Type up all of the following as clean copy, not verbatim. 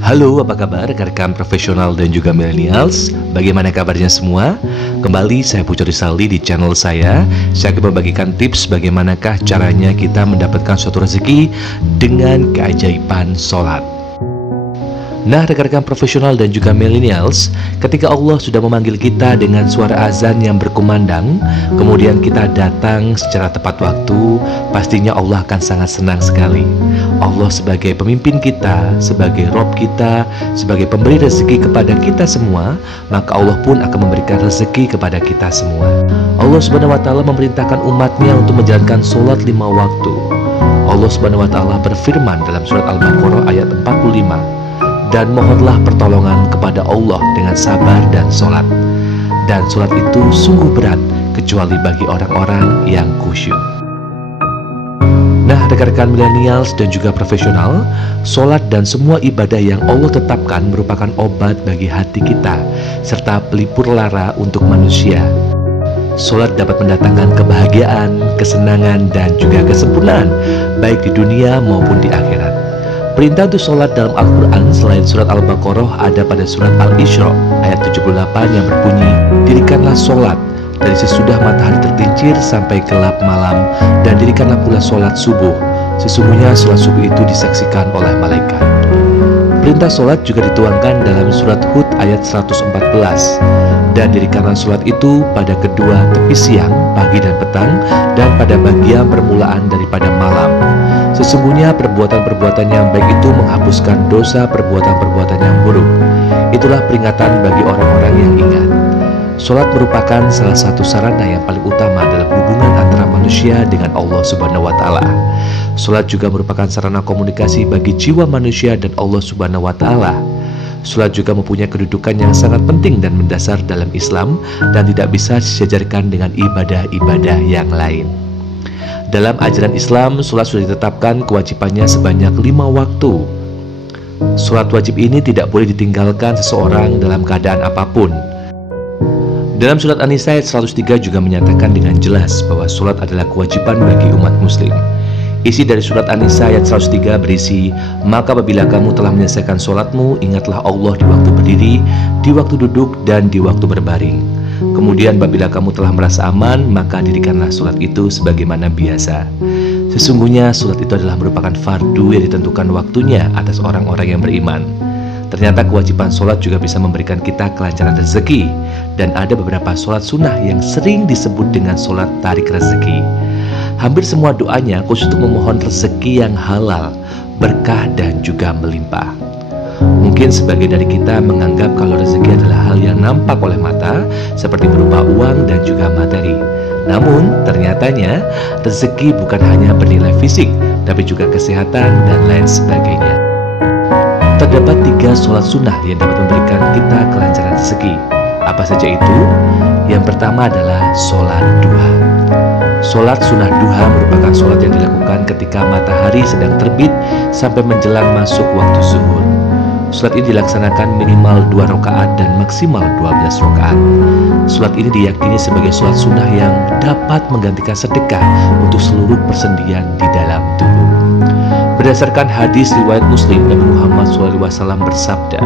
Halo, apa kabar rekan-rekan profesional dan juga millennials? Bagaimana kabarnya semua? Kembali saya Pujo Rizaldi di channel saya. Saya akan membagikan tips bagaimanakah caranya kita mendapatkan suatu rezeki dengan keajaiban sholat. Nah, rekan-rekan profesional dan juga millennials, ketika Allah sudah memanggil kita dengan suara azan yang berkumandang, kemudian kita datang secara tepat waktu, pastinya Allah akan sangat senang sekali. Allah sebagai pemimpin kita, sebagai Rob kita, sebagai pemberi rezeki kepada kita semua, maka Allah pun akan memberikan rezeki kepada kita semua. Allah Subhanahu wa Ta'ala memerintahkan umatnya untuk menjalankan sholat 5 waktu. Allah Subhanahu wa Ta'ala berfirman dalam surat Al-Baqarah ayat 45, dan mohonlah pertolongan kepada Allah dengan sabar dan sholat. Dan sholat itu sungguh berat kecuali bagi orang-orang yang khusyuk. Nah, rekan-rekan millennials dan juga profesional, sholat dan semua ibadah yang Allah tetapkan merupakan obat bagi hati kita, serta pelipur lara untuk manusia. Sholat dapat mendatangkan kebahagiaan, kesenangan, dan juga kesempurnaan, baik di dunia maupun di akhirat. Perintah untuk sholat dalam Al-Quran selain surat Al-Baqarah ada pada surat Al-Isra ayat 78 yang berbunyi, dirikanlah sholat dari sesudah matahari tergelincir sampai gelap malam, dan dirikanlah pula sholat subuh. Sesungguhnya sholat subuh itu disaksikan oleh malaikat. Perintah sholat juga dituangkan dalam surat Hud ayat 114. Dan dirikanlah sholat itu pada kedua tepi siang, pagi dan petang, dan pada bagian permulaan daripada malam. Sesungguhnya perbuatan-perbuatan yang baik itu menghapuskan dosa perbuatan-perbuatan yang buruk. Itulah peringatan bagi orang-orang yang ingat. Sholat merupakan salah satu sarana yang paling utama dalam hubungan antara manusia dengan Allah Subhanahu wa Ta'ala. Sholat juga merupakan sarana komunikasi bagi jiwa manusia dan Allah Subhanahu wa Ta'ala. Sholat juga mempunyai kedudukan yang sangat penting dan mendasar dalam Islam dan tidak bisa disejarkan dengan ibadah-ibadah yang lain. Dalam ajaran Islam, sholat sudah ditetapkan kewajibannya sebanyak 5 waktu. Sholat wajib ini tidak boleh ditinggalkan seseorang dalam keadaan apapun. Dalam surat An-Nisa ayat 103 juga menyatakan dengan jelas bahwa sholat adalah kewajiban bagi umat muslim. Isi dari surat An-Nisa ayat 103 berisi, maka apabila kamu telah menyelesaikan sholatmu, ingatlah Allah di waktu berdiri, di waktu duduk, dan di waktu berbaring. Kemudian apabila kamu telah merasa aman, maka dirikanlah sholat itu sebagaimana biasa. Sesungguhnya sholat itu adalah merupakan fardu yang ditentukan waktunya atas orang-orang yang beriman. Ternyata kewajiban sholat juga bisa memberikan kita kelancaran rezeki. Dan ada beberapa sholat sunnah yang sering disebut dengan sholat tarik rezeki. Hampir semua doanya khusus untuk memohon rezeki yang halal, berkah, dan juga melimpah. Mungkin sebagian dari kita menganggap kalau rezeki adalah hal yang nampak oleh mata, seperti berupa uang dan juga materi. Namun, ternyatanya rezeki bukan hanya bernilai fisik, tapi juga kesehatan dan lain sebagainya. Terdapat 3 sholat sunnah yang dapat memberikan kita kelancaran rezeki. Apa saja itu? Yang pertama adalah sholat duha. Sholat sunnah duha merupakan sholat yang dilakukan ketika matahari sedang terbit sampai menjelang masuk waktu zuhur. Sholat ini dilaksanakan minimal 2 rakaat dan maksimal 12 rakaat. Sholat ini diyakini sebagai sholat sunnah yang dapat menggantikan sedekah untuk seluruh persendian di dalam tubuh. Berdasarkan hadis riwayat Muslim, Nabi Muhammad SAW bersabda,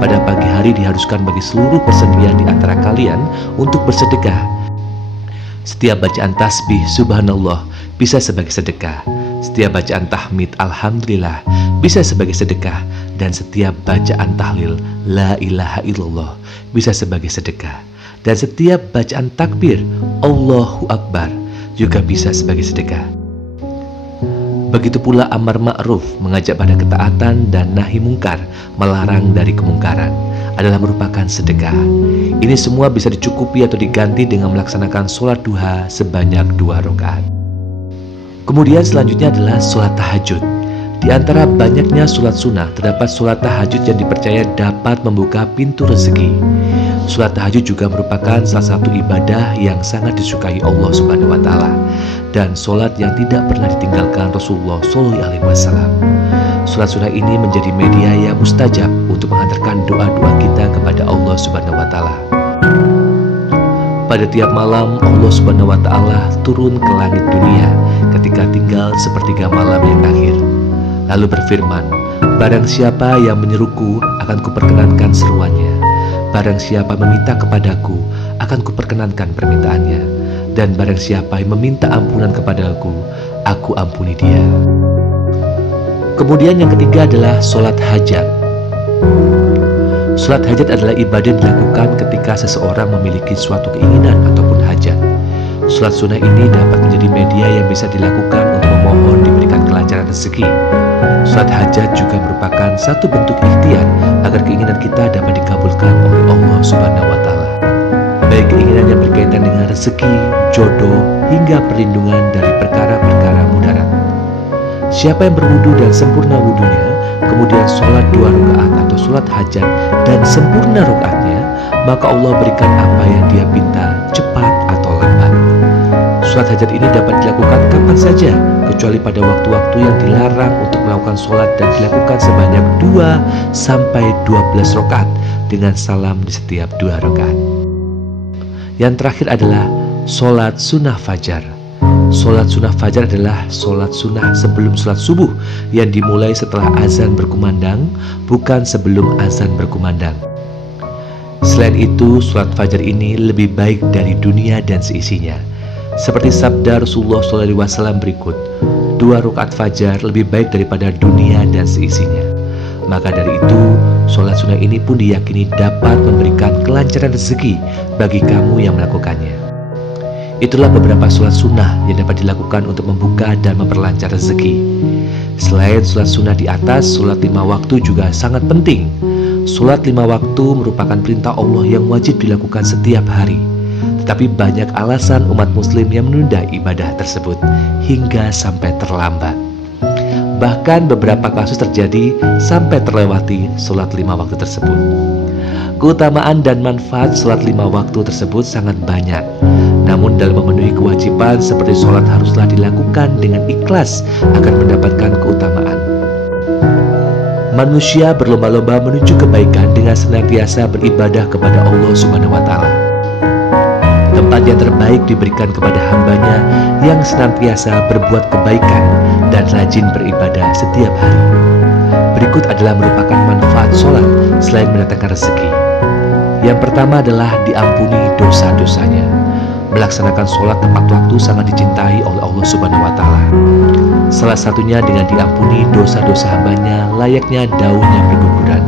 pada pagi hari diharuskan bagi seluruh persendian di antara kalian untuk bersedekah. Setiap bacaan tasbih subhanallah bisa sebagai sedekah. Setiap bacaan tahmid alhamdulillah bisa sebagai sedekah. Dan setiap bacaan tahlil la ilaha illallah bisa sebagai sedekah. Dan setiap bacaan takbir Allahu Akbar juga bisa sebagai sedekah. Begitu pula amar ma'ruf, mengajak pada ketaatan, dan nahi mungkar, melarang dari kemungkaran, adalah merupakan sedekah. Ini semua bisa dicukupi atau diganti dengan melaksanakan sholat duha sebanyak 2 rakaat. Kemudian selanjutnya adalah sholat tahajud. Di antara banyaknya sholat sunnah, terdapat sholat tahajud yang dipercaya dapat membuka pintu rezeki. Sholat tahajud juga merupakan salah satu ibadah yang sangat disukai Allah Subhanahu wa Ta'ala, dan sholat yang tidak pernah ditinggalkan Rasulullah SAW. Sholat sunnah ini menjadi media yang mustajab untuk menghantarkan doa-doa kita kepada Allah Subhanahu wa Ta'ala. Pada tiap malam Allah Subhanahu wa Ta'ala turun ke langit dunia ketika tinggal sepertiga malam yang akhir, lalu berfirman, Barang siapa yang menyeruku, akan kuperkenankan seruannya. Barang siapa meminta kepadaku, akan kuperkenankan permintaannya. Dan barang siapa yang meminta ampunan kepadaku, aku ampuni dia. Kemudian yang ketiga adalah sholat hajat. Sholat hajat adalah ibadah yang dilakukan ketika seseorang memiliki suatu keinginan ataupun hajat. Sholat sunnah ini dapat menjadi media yang bisa dilakukan untuk memohon diberikan kelancaran rezeki. Sholat hajat juga merupakan satu bentuk ikhtiar agar keinginan kita dapat dikabulkan oleh Allah Subhanahu wa Ta'ala. Baik keinginan yang berkaitan dengan rezeki, jodoh, hingga perlindungan dari perkara-perkara mudarat. Siapa yang berwudu dan sempurna wudunya, kemudian sholat 2 rakaat atau sholat hajat dan sempurna rakaatnya, maka Allah berikan apa yang dia minta, cepat atau lambat. Sholat hajat ini dapat dilakukan kapan saja, kecuali pada waktu-waktu yang dilarang untuk melakukan sholat dan dilakukan sebanyak 2-12 rakaat dengan salam di setiap 2 rakaat. Yang terakhir adalah sholat sunnah fajar. Sholat sunnah fajar adalah sholat sunnah sebelum sholat subuh yang dimulai setelah azan berkumandang, bukan sebelum azan berkumandang. Selain itu, sholat fajar ini lebih baik dari dunia dan seisinya. Seperti sabda Rasulullah SAW berikut, 2 rakaat fajar lebih baik daripada dunia dan seisinya. Maka dari itu, sholat sunnah ini pun diyakini dapat memberikan kelancaran rezeki bagi kamu yang melakukannya. Itulah beberapa sholat sunnah yang dapat dilakukan untuk membuka dan memperlancar rezeki. Selain sholat sunnah di atas, sholat 5 waktu juga sangat penting. Sholat 5 waktu merupakan perintah Allah yang wajib dilakukan setiap hari. Tetapi banyak alasan umat muslim yang menunda ibadah tersebut hingga sampai terlambat. Bahkan beberapa kasus terjadi sampai terlewati sholat 5 waktu tersebut. Keutamaan dan manfaat sholat 5 waktu tersebut sangat banyak. Namun dalam memenuhi kewajiban seperti sholat haruslah dilakukan dengan ikhlas agar mendapatkan keutamaan. Manusia berlomba-lomba menuju kebaikan dengan senantiasa beribadah kepada Allah Subhanahu wa Ta'ala. Tempat yang terbaik diberikan kepada hambanya yang senantiasa berbuat kebaikan dan rajin beribadah setiap hari. Berikut adalah merupakan manfaat sholat selain mendatangkan rezeki. Yang pertama adalah diampuni dosa-dosanya. Melaksanakan sholat tepat waktu sangat dicintai oleh Allah Subhanahu wa Ta'ala. Salah satunya dengan diampuni dosa-dosa hambanya layaknya daun yang berguguran.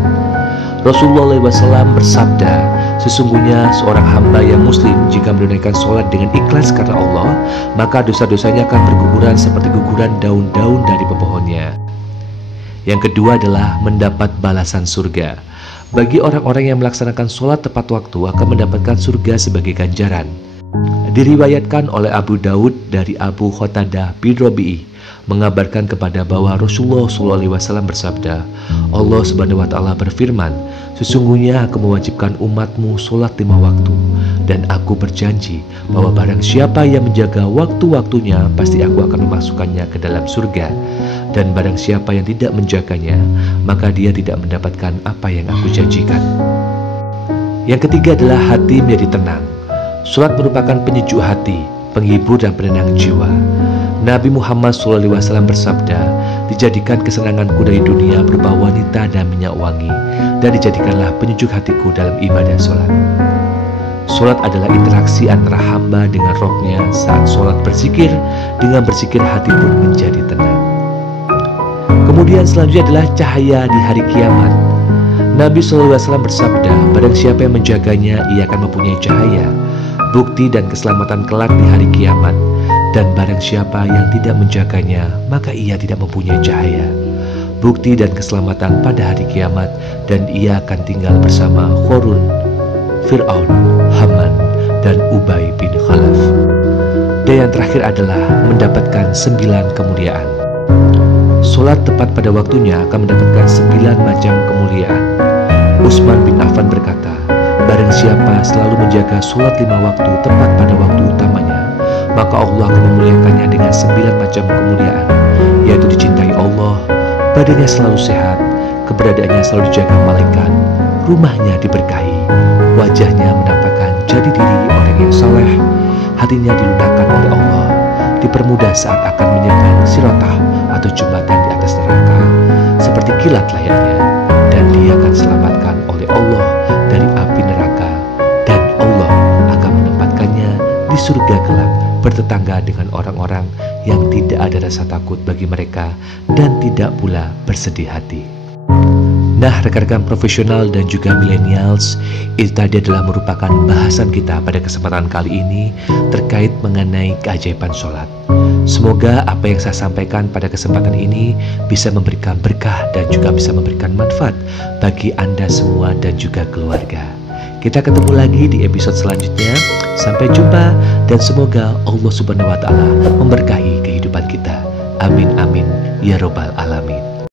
Rasulullah SAW bersabda, sesungguhnya seorang hamba yang muslim jika menunaikan sholat dengan ikhlas karena Allah, maka dosa-dosanya akan berguguran seperti guguran daun-daun dari pepohonnya. Yang kedua adalah mendapat balasan surga. Bagi orang-orang yang melaksanakan sholat tepat waktu akan mendapatkan surga sebagai ganjaran. Diriwayatkan oleh Abu Daud dari Abu Qatadah bin Rabi'i mengabarkan kepada bahwa Rasulullah SAW bersabda, Allah Subhanahu wa Ta'ala berfirman, sesungguhnya aku mewajibkan umatmu sholat 5 waktu, dan aku berjanji bahwa barang siapa yang menjaga waktu-waktunya pasti aku akan memasukkannya ke dalam surga, dan barang siapa yang tidak menjaganya maka dia tidak mendapatkan apa yang aku janjikan. Yang ketiga adalah hati menjadi tenang. Sholat merupakan penyejuk hati, penghibur dan penenang jiwa. Nabi Muhammad SAW bersabda, dijadikan kesenanganku dari dunia berupa wanita dan minyak wangi, dan dijadikanlah penyejuk hatiku dalam ibadah sholat. Sholat adalah interaksi antara hamba dengan Rohnya. Saat sholat berzikir, dengan berzikir hati pun menjadi tenang. Kemudian selanjutnya adalah cahaya di hari kiamat. Nabi SAW bersabda, barang siapa yang menjaganya, ia akan mempunyai cahaya, bukti dan keselamatan kelak di hari kiamat. Dan barang siapa yang tidak menjaganya, maka ia tidak mempunyai cahaya, bukti dan keselamatan pada hari kiamat, dan ia akan tinggal bersama Qarun, Fir'aun, Haman, dan Ubay bin Khalaf. Dan yang terakhir adalah mendapatkan 9 kemuliaan. Sholat tepat pada waktunya akan mendapatkan 9 macam kemuliaan. Utsman bin Affan berkata, barang siapa selalu menjaga sholat 5 waktu tepat pada waktu utamanya, maka Allah akan memuliakannya dengan 9 macam kemuliaan, yaitu dicintai Allah, badannya selalu sehat, keberadaannya selalu dijaga malaikat, rumahnya diberkahi, wajahnya menampakkan jati diri orang yang saleh, hatinya dilunakkan oleh Allah, dipermudah saat akan menyeberang sirotah atau jembatan di atas neraka, seperti kilat layaknya, dan dia akan selamatkan oleh Allah dari api neraka, dan Allah akan menempatkannya di surga gelap bertetangga dengan orang-orang yang tidak ada rasa takut bagi mereka dan tidak pula bersedih hati. Nah, rekan-rekan profesional dan juga millennials, itu tadi adalah merupakan bahasan kita pada kesempatan kali ini terkait mengenai keajaiban sholat. Semoga apa yang saya sampaikan pada kesempatan ini bisa memberikan berkah dan juga bisa memberikan manfaat bagi Anda semua dan juga keluarga. Kita ketemu lagi di episode selanjutnya. Sampai jumpa dan semoga Allah Subhanahu wa Ta'ala memberkahi kehidupan kita. Amin amin ya robbal alamin.